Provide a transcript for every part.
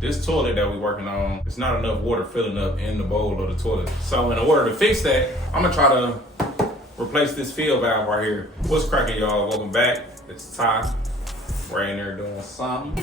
this toilet that we're working on, it's not enough water filling up in the bowl of the toilet. So in order to fix that, I'm gonna try to replace this fill valve right here. What's cracking, y'all? Welcome back. It's Ty. Right in there doing something.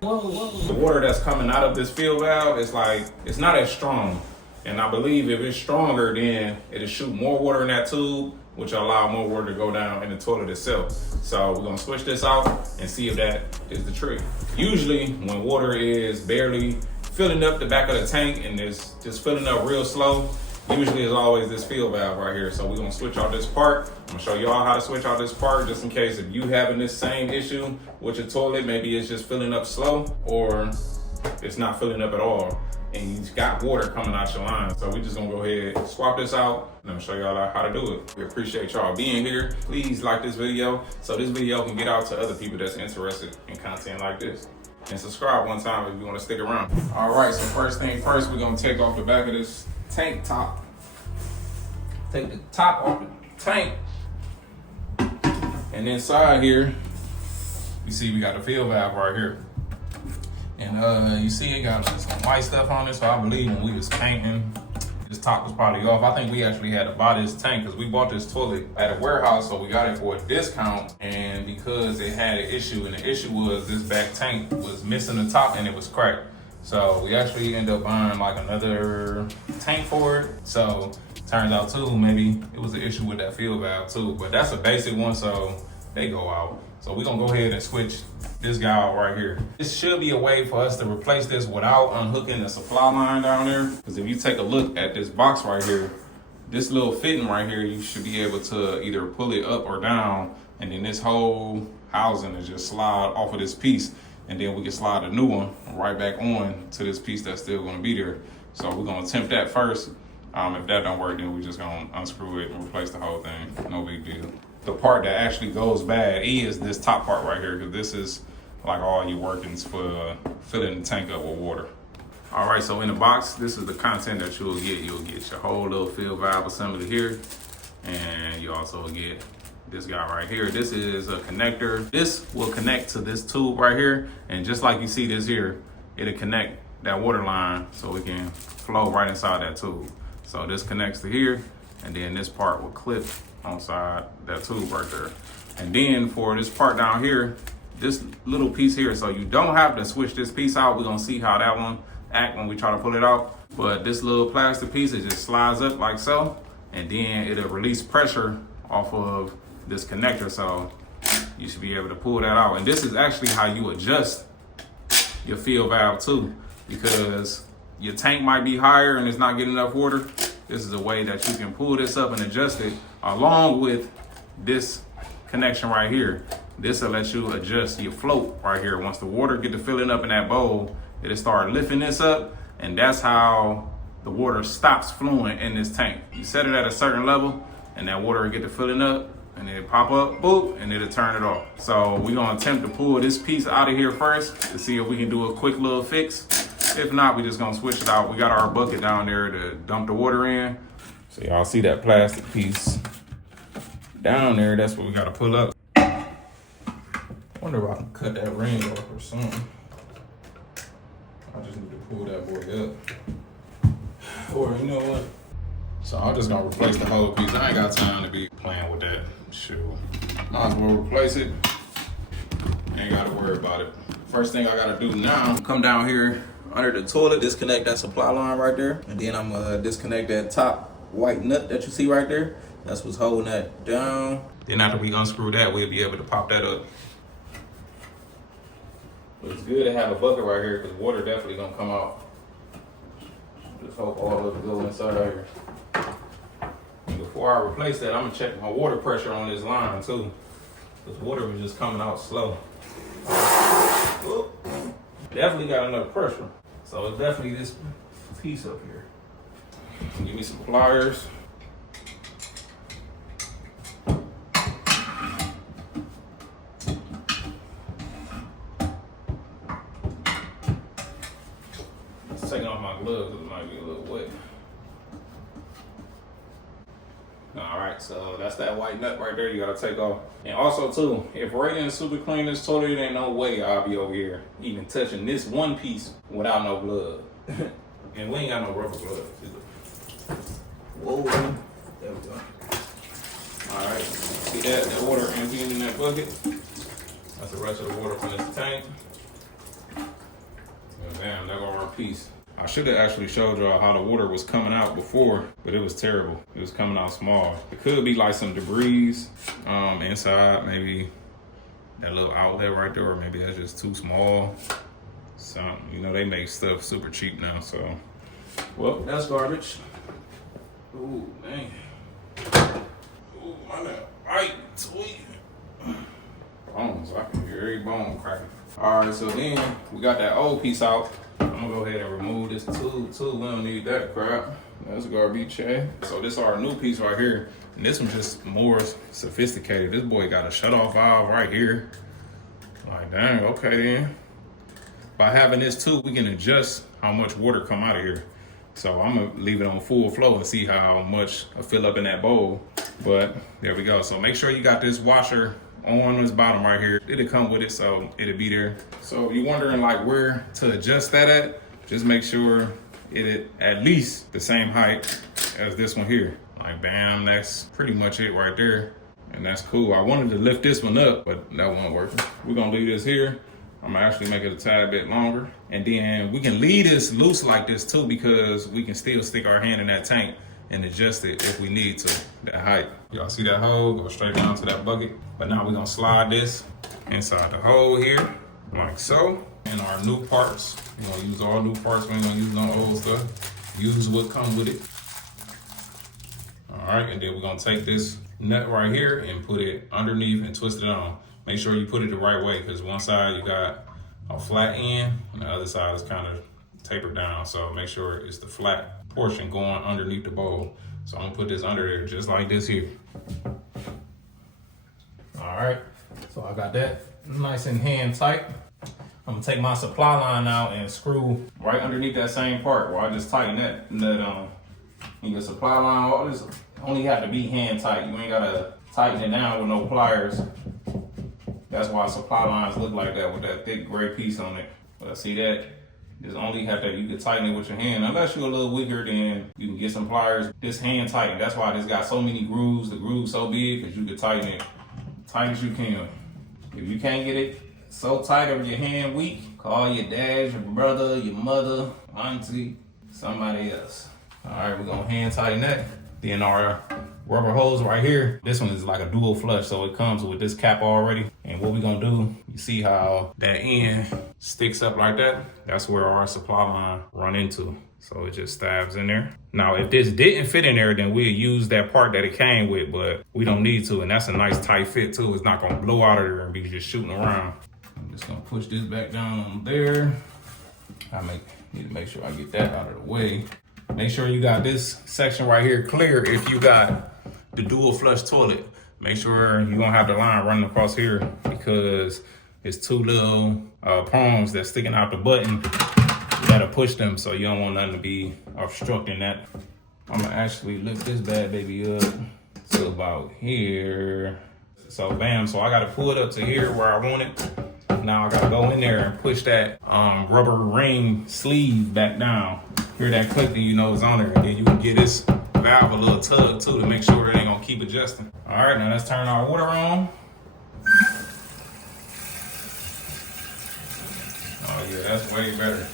The water that's coming out of this fill valve is like, it's not as strong. And I believe if it's stronger, then it'll shoot more water in that tube, which will allow more water to go down in the toilet itself. So we're gonna switch this out and see if that is the trick. Usually when water is barely filling up the back of the tank and it's just filling up real slow, usually it's always this fill valve right here. So we're gonna switch out this part. I'm gonna show y'all how to switch out this part just in case if you having this same issue with your toilet, maybe it's just filling up slow or it's not filling up at all and you got water coming out your line. So we just gonna go ahead, swap this out, and I'm gonna show y'all how to do it. We appreciate y'all being here. Please like this video so this video can get out to other people that's interested in content like this. And subscribe one time if you wanna stick around. All right, so first thing first, we're gonna take off the back of this tank top. Take the top off the tank. And inside here, you see we got the fill valve right here. And you see it got some white stuff on it, so I believe when we was painting, this top was probably off. I think we actually had to buy this tank because we bought this toilet at a warehouse, so we got it for a discount. And because it had an issue, and the issue was this back tank was missing the top and it was cracked. So we actually ended up buying like another tank for it. So turns out too, maybe it was an issue with that fill valve too, but that's a basic one, so they go out. So we're gonna go ahead and switch this guy out right here. This should be a way for us to replace this without unhooking the supply line down there. Because if you take a look at this box right here, this little fitting right here, you should be able to either pull it up or down, and then this whole housing is just slide off of this piece, and then we can slide a new one right back on to this piece that's still gonna be there. So we're gonna attempt that first. If that don't work, then we're just gonna unscrew it and replace the whole thing. No big deal. The part that actually goes bad is this top part right here, because this is like all your workings for filling the tank up with water. All right, so in the box, this is the content that you'll get. You'll get your whole little fill valve assembly here, and you also get this guy right here. This is a connector. This will connect to this tube right here, and just like you see this here, it'll connect that water line so it can flow right inside that tube. So this connects to here, and then this part will clip onside that tube right there. And then for this part down here, this little piece here, so you don't have to switch this piece out. We're gonna see how that one act when we try to pull it out. But this little plastic piece, it just slides up like so, and then it'll release pressure off of this connector. So you should be able to pull that out. And this is actually how you adjust your fill valve too, because your tank might be higher and it's not getting enough water. This is a way that you can pull this up and adjust it along with this connection right here. This will let you adjust your float right here. Once the water get to filling up in that bowl, it'll start lifting this up, and that's how the water stops flowing in this tank. You set it at a certain level, and that water will get to filling up, and it'll pop up, boop, and it'll turn it off. So we're gonna attempt to pull this piece out of here first to see if we can do a quick little fix. If not, we just gonna switch it out. We got our bucket down there to dump the water in. So y'all see that plastic piece down there, that's what we gotta pull up. Wonder if I can cut that ring off or something. I just need to pull that boy up. Or you know what? So I'm just gonna replace the whole piece. I ain't got time to be playing with that. Shoot. Might as well replace it. Ain't gotta worry about it. First thing I gotta do now, come down here under the toilet, disconnect that supply line right there, and then I'm gonna disconnect that top white nut that you see right there. That's what's holding that down. Then after we unscrew that, we'll be able to pop that up. But it's good to have a bucket right here because water definitely gonna come out. Just hope all of it go inside here. And before I replace that, I'm gonna check my water pressure on this line too, because water was just coming out slow. Whoop. Definitely got enough pressure. So it's definitely this piece up here. Give me some pliers. Taking off my gloves, it might be a little wet. All right, so that's that white nut right there you gotta take off. And also too, if Ray didn't super clean this toilet, there ain't no way I'll be over here even touching this one piece without no blood. And we ain't got no rubber gloves either. Whoa, there we go. All right, see that water emptying in that bucket? That's the rest of the water from this tank. And bam, there go our piece. I should have actually showed y'all how the water was coming out before, but it was terrible. It was coming out small. It could be like some debris inside, maybe that little outlet right there, or maybe that's just too small. Something, you know, they make stuff super cheap now, so. Well, that's garbage. Ooh, man. Ooh, my God. Right, sweet. Bones, I can hear every bone cracking. All right, so then we got that old piece out. I'm gonna go ahead and remove this tube too. We don't need that crap. That's garbage. So this is our new piece right here. And this one's just more sophisticated. This boy got a shut-off valve right here. Like, dang, okay then. By having this too, we can adjust how much water come out of here. So I'm gonna leave it on full flow and see how much I fill up in that bowl. But there we go. So make sure you got this washer on this bottom right here. It'll come with it, so it'll be there. So if you're wondering like where to adjust that at, just make sure it at least the same height as this one here. Like bam, that's pretty much it right there. And that's cool. I wanted to lift this one up, but that won't work. We're gonna leave this here. I'm gonna actually make it a tad bit longer. And then we can leave this loose like this too, because we can still stick our hand in that tank and adjust it if we need to, that height. Y'all see that hole? Go straight down to that bucket. But now we're gonna slide this inside the hole here, like so. And our new parts, we're gonna use all new parts. We ain't gonna use no old stuff. Use what comes with it. All right, and then we're gonna take this nut right here and put it underneath and twist it on. Make sure you put it the right way, because one side you got a flat end and the other side is kind of tapered down. So make sure it's the flat portion going underneath the bowl. So I'm gonna put this under there just like this here. All right, so I got that nice and hand tight. I'm gonna take my supply line out and screw right underneath that same part where I just tighten that in your supply line. All this only have to be hand tight. You ain't gotta tighten it down with no pliers. That's why supply lines look like that with that thick gray piece on it. But see that? Just only have to, you can tighten it with your hand. Unless you're a little weaker, then you can get some pliers. This hand tighten. That's why this got so many grooves. The groove's so big because you can tighten it tight as you can. If you can't get it so tight or your hand weak, call your dad, your brother, your mother, auntie, somebody else. All right, we're gonna hand tighten that. Then our rubber hose right here, this one is like a dual flush, so it comes with this cap already. And what we're gonna do, you see how that end sticks up like that? That's where our supply line run into. So it just stabs in there. Now, if this didn't fit in there, then we'll use that part that it came with, but we don't need to. And that's a nice tight fit too. It's not gonna blow out of there and be just shooting around. I'm just gonna push this back down on there. Need to make sure I get that out of the way. Make sure you got this section right here clear if you got the dual flush toilet. Make sure you don't have the line running across here because it's two little prongs that's sticking out the button. You gotta push them so you don't want nothing to be obstructing that. I'm gonna actually lift this bad baby up to about here. So bam, so I gotta pull it up to here where I want it. Now I gotta go in there and push that rubber ring sleeve back down. Hear that click, then you know it's on there. And then you can get this valve a little tug too to make sure it ain't gonna keep adjusting. All right, now let's turn our water on. Oh yeah, that's way better.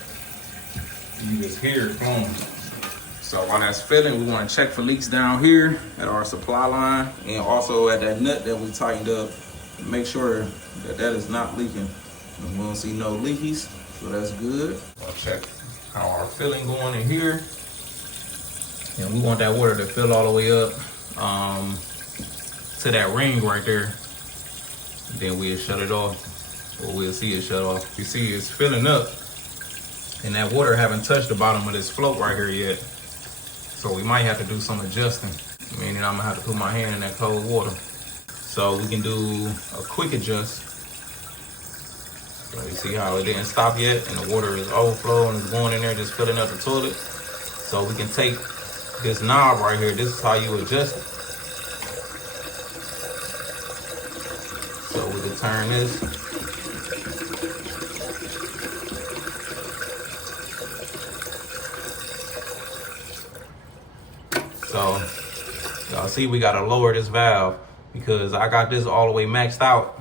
You just hear it flowing. So while that's filling, we wanna check for leaks down here at our supply line and also at that nut that we tightened up. Make sure that that is not leaking. And we don't see no leakies, so that's good. I'll check how our filling going in here. And we want that water to fill all the way up to that ring right there. Then we'll shut it off, or we'll see it shut off. You see it's filling up, and that water haven't touched the bottom of this float right here yet. So we might have to do some adjusting, meaning I'm gonna have to put my hand in that cold water. So we can do a quick adjust. So you see how it didn't stop yet, and the water is overflowing and it's going in there, just filling up the toilet. So we can take this knob right here. This is how you adjust it. turn this. So y'all see we gotta lower this valve because I got this all the way maxed out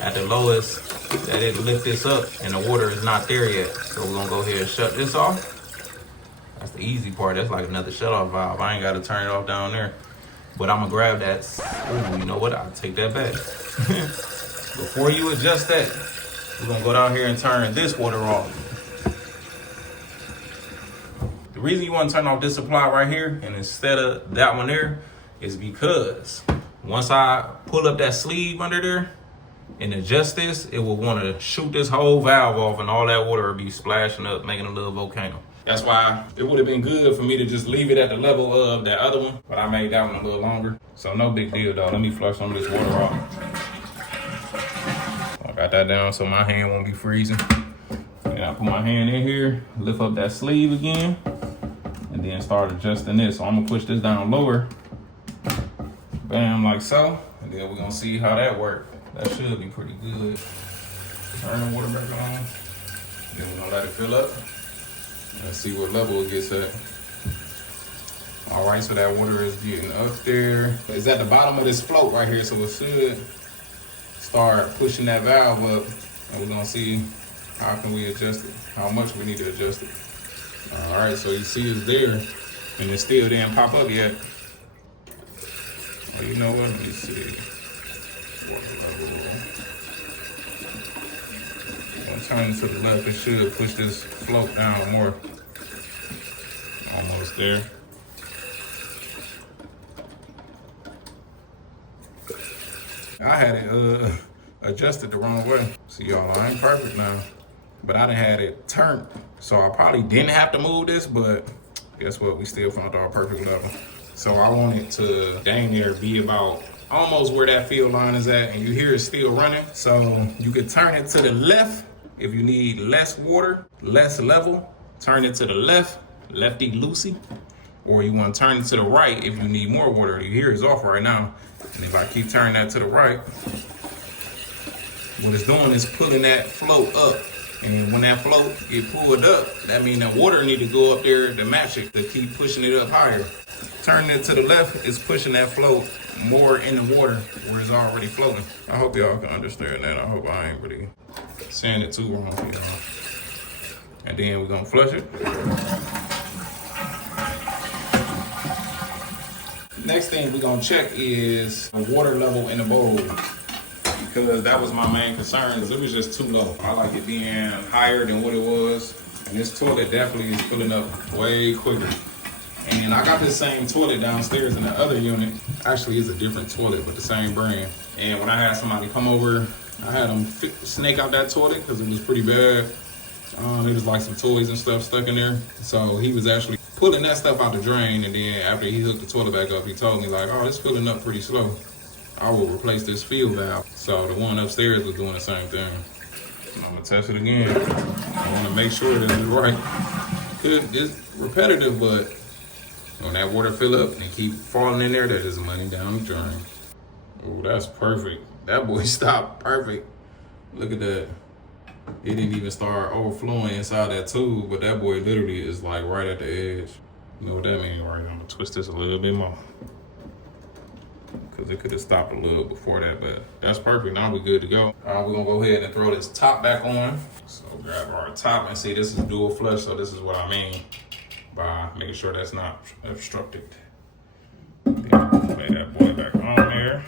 at the lowest that it lift this up and the water is not there yet. So we're gonna go ahead and shut this off. That's the easy part. That's like another shut off valve. I ain't gotta turn it off down there. But I'm gonna grab that. Ooh, you know what? I'll take that back. Before you adjust that, we're gonna go down here and turn this water off. The reason you want to turn off this supply right here and instead of that one there is because once I pull up that sleeve under there and adjust this, it will want to shoot this whole valve off and all that water will be splashing up, making a little volcano. That's why it would have been good for me to just leave it at the level of that other one, but I made that one a little longer. So no big deal though. Let me flush some of this water off. I got that down so my hand won't be freezing. And I put my hand in here, lift up that sleeve again, and then start adjusting this. So I'm gonna push this down lower. Bam, like so. And then we're gonna see how that works. That should be pretty good. Turn the water back on. Then we're gonna let it fill up. Let's see what level it gets at. All right, so that water is getting up there. It's at the bottom of this float right here, so it should start pushing that valve up. And we're gonna see how can we adjust it, how much we need to adjust it. All right, so you see it's there, and it still didn't pop up yet. Well, you know what, let me see. Water level. When turning to the left, it should push this float down more. Almost there. I had it adjusted the wrong way. See y'all, I ain't perfect now, but I done had it turned. So I probably didn't have to move this, but guess what? We still found our perfect level. So I want it to dang near be about almost where that field line is at, and you hear it still running. So you could turn it to the left if you need less water, less level. Turn it to the left, lefty-loosey. Or you want to turn it to the right if you need more water. You hear it's off right now. And if I keep turning that to the right, what it's doing is pulling that float up. And when that float get pulled up, that means that water need to go up there to match it, to keep pushing it up higher. Turning it to the left is pushing that float more in the water where it's already floating. I hope y'all can understand that. I hope I ain't really saying it too wrong for y'all. And then we're gonna flush it. Next thing we're gonna check is the water level in the bowl, because that was my main concern, because it was just too low. I like it being higher than what it was, and this toilet definitely is filling up way quicker. And I got this same toilet downstairs in the other unit. Actually, it's a different toilet, but the same brand. And when I had somebody come over, I had them snake out that toilet because it was pretty bad. It was like some toys and stuff stuck in there. So he was actually pulling that stuff out the drain, and then after he hooked the toilet back up, he told me like, oh, it's filling up pretty slow. I will replace this field valve. So the one upstairs was doing the same thing. I'm gonna test it again. I wanna make sure that it's right. It's repetitive, but when that water fill up and keep falling in there, that is money down the drain. Oh, that's perfect. That boy stopped perfect. Look at that. It didn't even start overflowing inside that tube, but that boy literally is like right at the edge. You know what that means, right? I'm gonna twist this a little bit more, because it could have stopped a little before that, but that's perfect. Now we're good to go. All right, we're gonna go ahead and throw this top back on. So grab our top, and see, this is dual flush, so this is what I mean by making sure that's not obstructed. Then lay that boy back on there.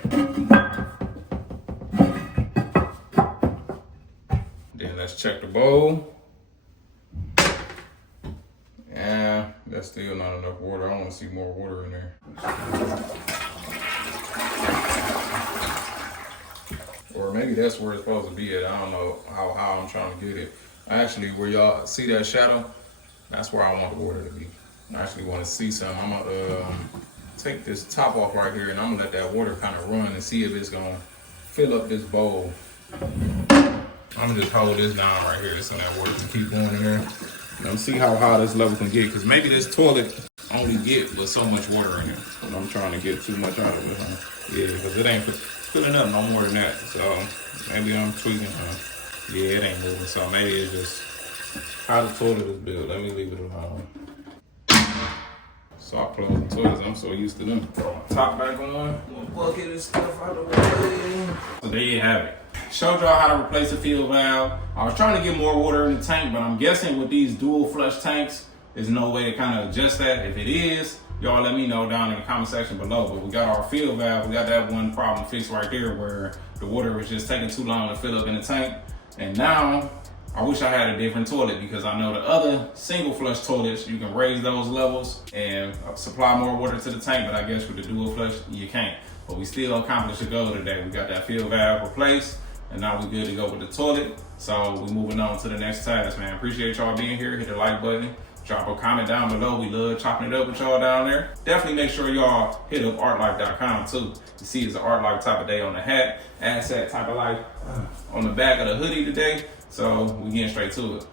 Then let's check the bowl. Yeah, that's still not enough water. I want to see more water in there. Or maybe that's where it's supposed to be at. I don't know how I'm trying to get it. Actually, where y'all see that shadow, that's where I want the water to be. I actually want to see some. I'm gonna take this top off right here, and I'm gonna let that water kind of run and see if it's gonna fill up this bowl. I'm gonna just hold this down right here so that water can keep going in there. And see how high this level can get, because maybe this toilet only get with so much water in it. And I'm trying to get too much out of it, huh? Yeah, because it ain't filling up no more than that. So maybe I'm tweaking. Yeah, it ain't moving. So maybe it's just how the toilet is built. Let me leave it alone. So I close the toilets. I'm so used to them. Throw my top back on. Bucket and stuff out of the way. So there you have it. Showed y'all how to replace a field valve. I was trying to get more water in the tank, but I'm guessing with these dual flush tanks, there's no way to kind of adjust that. If it is, y'all let me know down in the comment section below. But we got our field valve. We got that one problem fixed right there where the water was just taking too long to fill up in the tank. And now, I wish I had a different toilet because I know the other single flush toilets, you can raise those levels and supply more water to the tank, but I guess with the dual flush, you can't. But we still accomplished a goal today. We got that field valve replaced, and now we good to go with the toilet. So we moving on to the next task, man. Appreciate y'all being here. Hit the like button. Drop a comment down below. We love chopping it up with y'all down there. Definitely make sure y'all hit up ARTTLife.com too. You see it's the Art Life type of day on the hat. Asset type of life on the back of the hoodie today. So we getting straight to it.